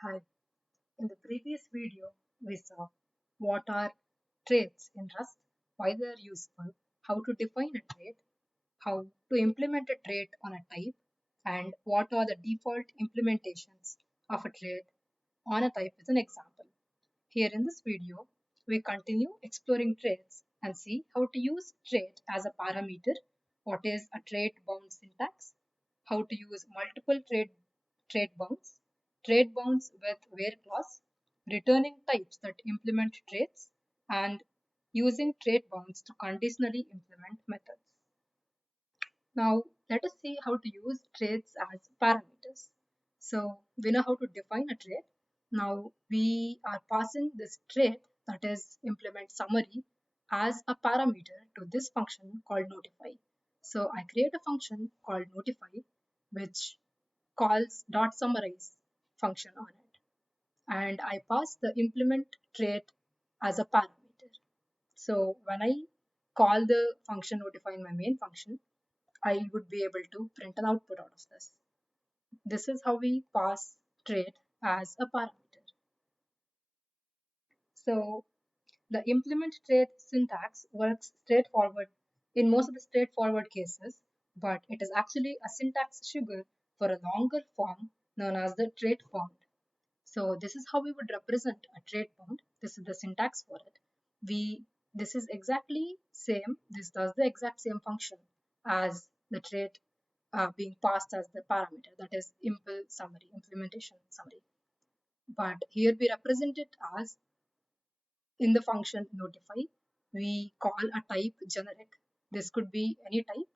Hi, in the previous video, we saw what are traits in Rust, why they are useful, how to define a trait, how to implement a trait on a type, and what are the default implementations of a trait on a type as an example. Here in this video, we continue exploring traits and see how to use trait as a parameter, what is a trait bound syntax, how to use multiple trait bounds with where clause, returning types that implement traits, and using trait bounds to conditionally implement methods. Now, let us see how to use traits as parameters. So, we know how to define a trait. Now, we are passing this trait, that is implement summary, as a parameter to this function called notify. So, I create a function called notify, which calls dot summarize function on it. And I pass the implement trait as a parameter. So, when I call the function notify in my main function, I would be able to print an output out of this. This is how we pass trait as a parameter. So the implement trait syntax works straightforward in most of the straightforward cases, but it is actually a syntax sugar for a longer form known as the trait bound. So this is how we would represent a trait bound. This is the syntax for it. This is exactly same. This does the exact same function as the trait being passed as the parameter, that is impl summary, implementation summary. But here we represent it as in the function notify, we call a type generic. This could be any type,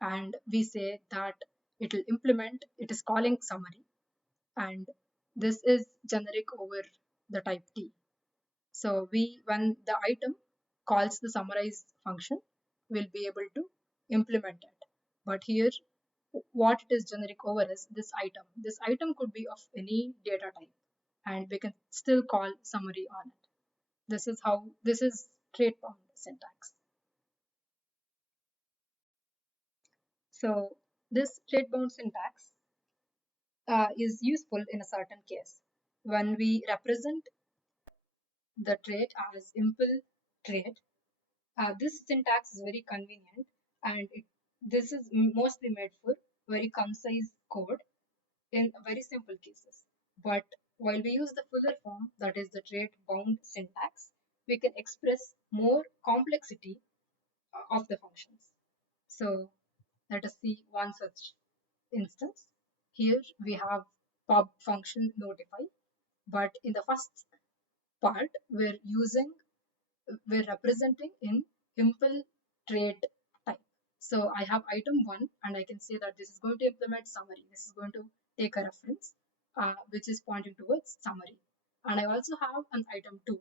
and we say that it will implement, it is calling summary, and this is generic over the type T. So when the item calls the summarize function, we'll be able to implement it. But here, what it is generic over is this item. This item could be of any data type, and we can still call summary on it. This is trait bound syntax. So this trait bound syntax is useful in a certain case when we represent the trait as impl trait. This syntax is very convenient, and this is mostly made for very concise code in very simple cases. But while we use the fuller form, that is the trait bound syntax, we can express more complexity of the functions. So let us see one such instance. Here we have pub function notify, but in the first part we're representing in impl trait type. So I have item 1 and I can say that this is going to implement summary. This is going to take a reference which is pointing towards summary. And I also have an item 2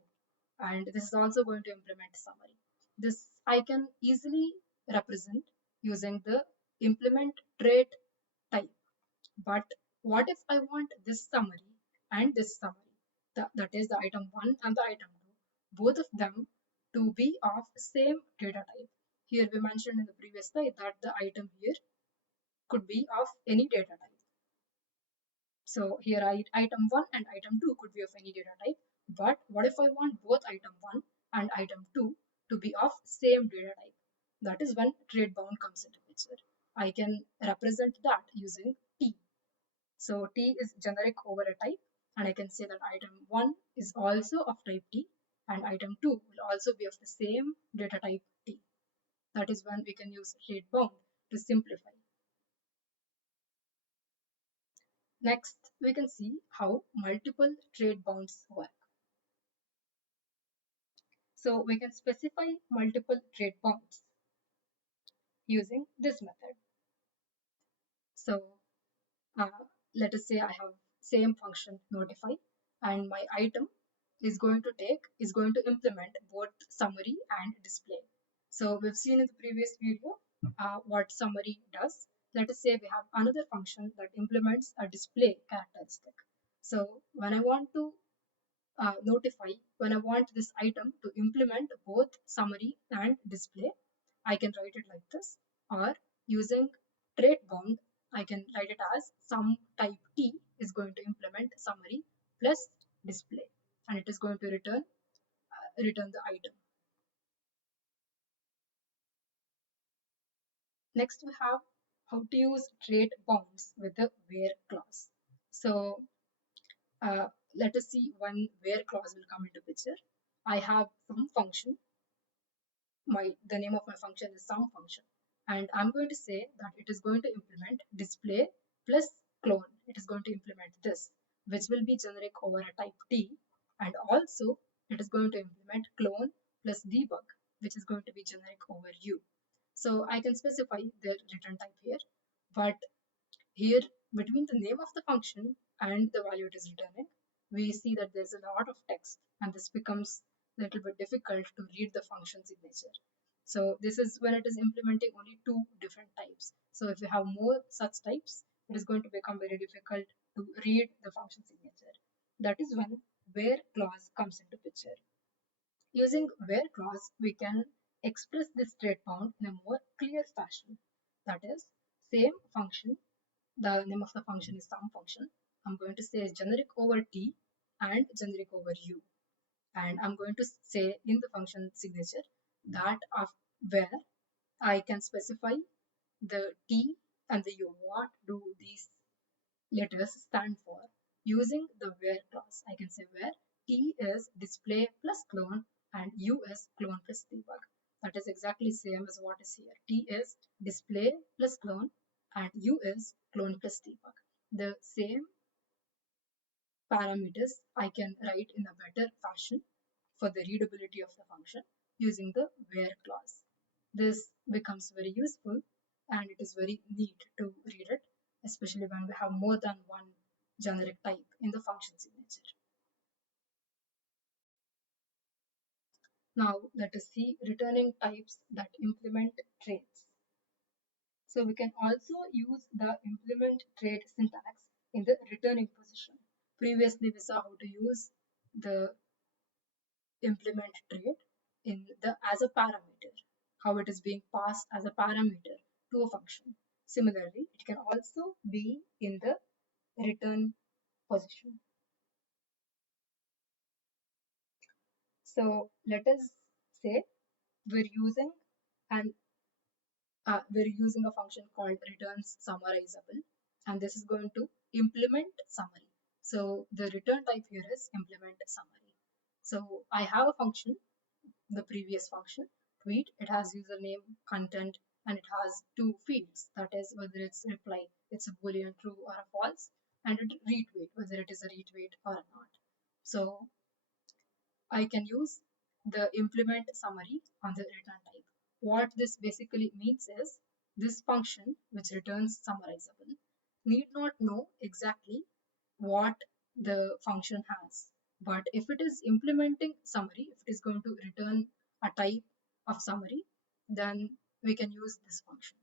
and this is also going to implement summary. This I can easily represent using the implement trait type. But what if I want this summary and this summary? That is the item 1 and the item 2, both of them to be of same data type. Here we mentioned in the previous slide that the item here could be of any data type. So here item 1 and item 2 could be of any data type. But what if I want both item 1 and item 2 to be of same data type? That is when trait bound comes into picture. I can represent that using T. So T is generic over a type, and I can say that item 1 is also of type T and item 2 will also be of the same data type T. That is when we can use trait bound to simplify. Next, we can see how multiple trait bounds work. So we can specify multiple trait bounds using this method. So let us say I have same function notify and my item is going to implement both summary and display. So we've seen in the previous video what summary does. Let us say we have another function that implements a display characteristic. So when I want to when I want this item to implement both summary and display, I can write it like this, or using trait bound, I can write it as some type T is going to implement summary plus display, and it is going to return the item. Next, we have how to use trait bounds with the where clause. So let us see one where clause will come into picture. I have some function. The name of my function is sum function, and I'm going to say that it is going to implement display plus clone. It is going to implement this, which will be generic over a type T, and also it is going to implement clone plus debug, which is going to be generic over U. So I can specify the return type here, but here, between the name of the function and the value it is returning, we see that there's a lot of text, and this becomes a little bit difficult to read the function signature. So this is when it is implementing only two different types. So if you have more such types, it is going to become very difficult to read the function signature. That is when where clause comes into picture. Using where clause, we can express this trait bound in a more clear fashion. That is, same function, the name of the function is sum function. I'm going to say generic over T and generic over U. And I'm going to say in the function signature that of where I can specify the T and the U. What do these letters stand for? Using the where clause, I can say where T is display plus clone and U is clone plus debug. That is exactly same as what is here. T is display plus clone and U is clone plus debug. The same parameters I can write in a better fashion for the readability of the function using the where clause. This becomes very useful and it is very neat to read it, especially when we have more than one generic type in the function signature. Now let us see returning types that implement traits. So we can also use the implement trait syntax in the returning position. Previously we saw how to use the implement trait in the as a parameter, how it is being passed as a parameter to a function. Similarly, it can also be in the return position. So let us say we're using an we're using a function called returns summarizable, and this is going to implement summary. So the return type here is implement summary. So I have a function, the previous function tweet. It has username, content, and it has two fields, that is whether it's reply, it's a boolean true or a false, and it retweet, whether it is a retweet or not. So I can use the implement summary on the return type. What this basically means is this function, which returns summarizable, need not know exactly what the function has. But if it is implementing summary, if it is going to return a type of summary, then we can use this function.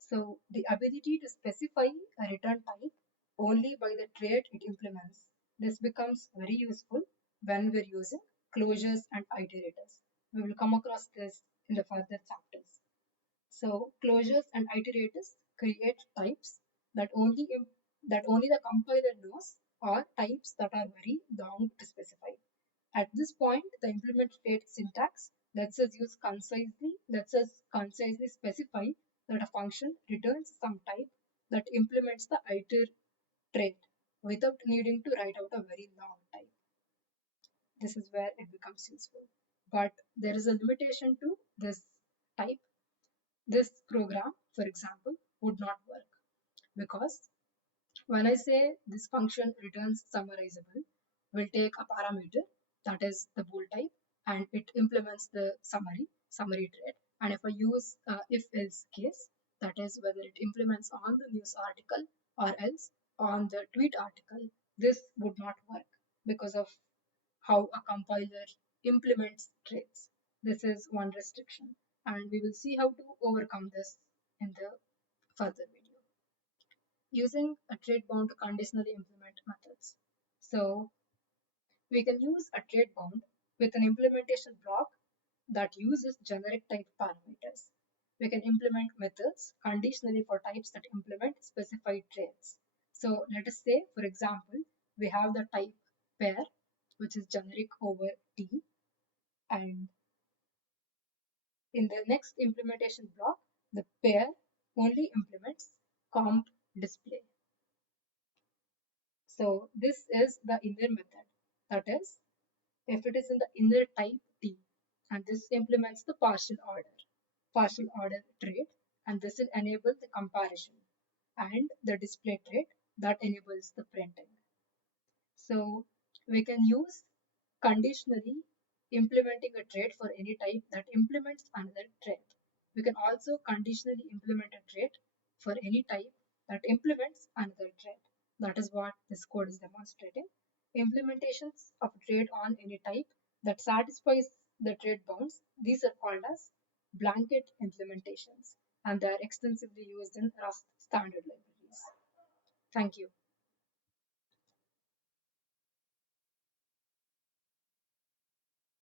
So the ability to specify a return type only by the trait it implements, this becomes very useful when we're using closures and iterators. We will come across this in the further chapters. So closures and iterators create types that only the compiler knows, or types that are very long to specify. At this point, the implement trait syntax lets us concisely specify that a function returns some type that implements the iter trait without needing to write out a very long type. This is where it becomes useful. But there is a limitation to this type. This program, for example, would not work because when I say this function returns summarizable, we'll take a parameter that is the bool type and it implements the summary trait. And if I use if else case, that is whether it implements on the news article or else on the tweet article, this would not work because of how a compiler implements traits. This is one restriction, and we will see how to overcome this in the further video using a trait bound to conditionally implement methods. So we can use a trait bound with an implementation block that uses generic type parameters. We can implement methods conditionally for types that implement specified traits. So let us say, for example, we have the type pair, which is generic over T, and in the next implementation block, the pair only implements comp display. So this is the inner method. That is, if it is in the inner type T, and this implements the partial order trait, and this will enable the comparison, and the display trait that enables the printing. So we can use conditionally implementing a trait for any type that implements another trait. We can also conditionally implement a trait for any type that implements another trait. That is what this code is demonstrating. Implementations of a trait on any type that satisfies the trait bounds, these are called as blanket implementations, and they are extensively used in Rust standard libraries. Thank you.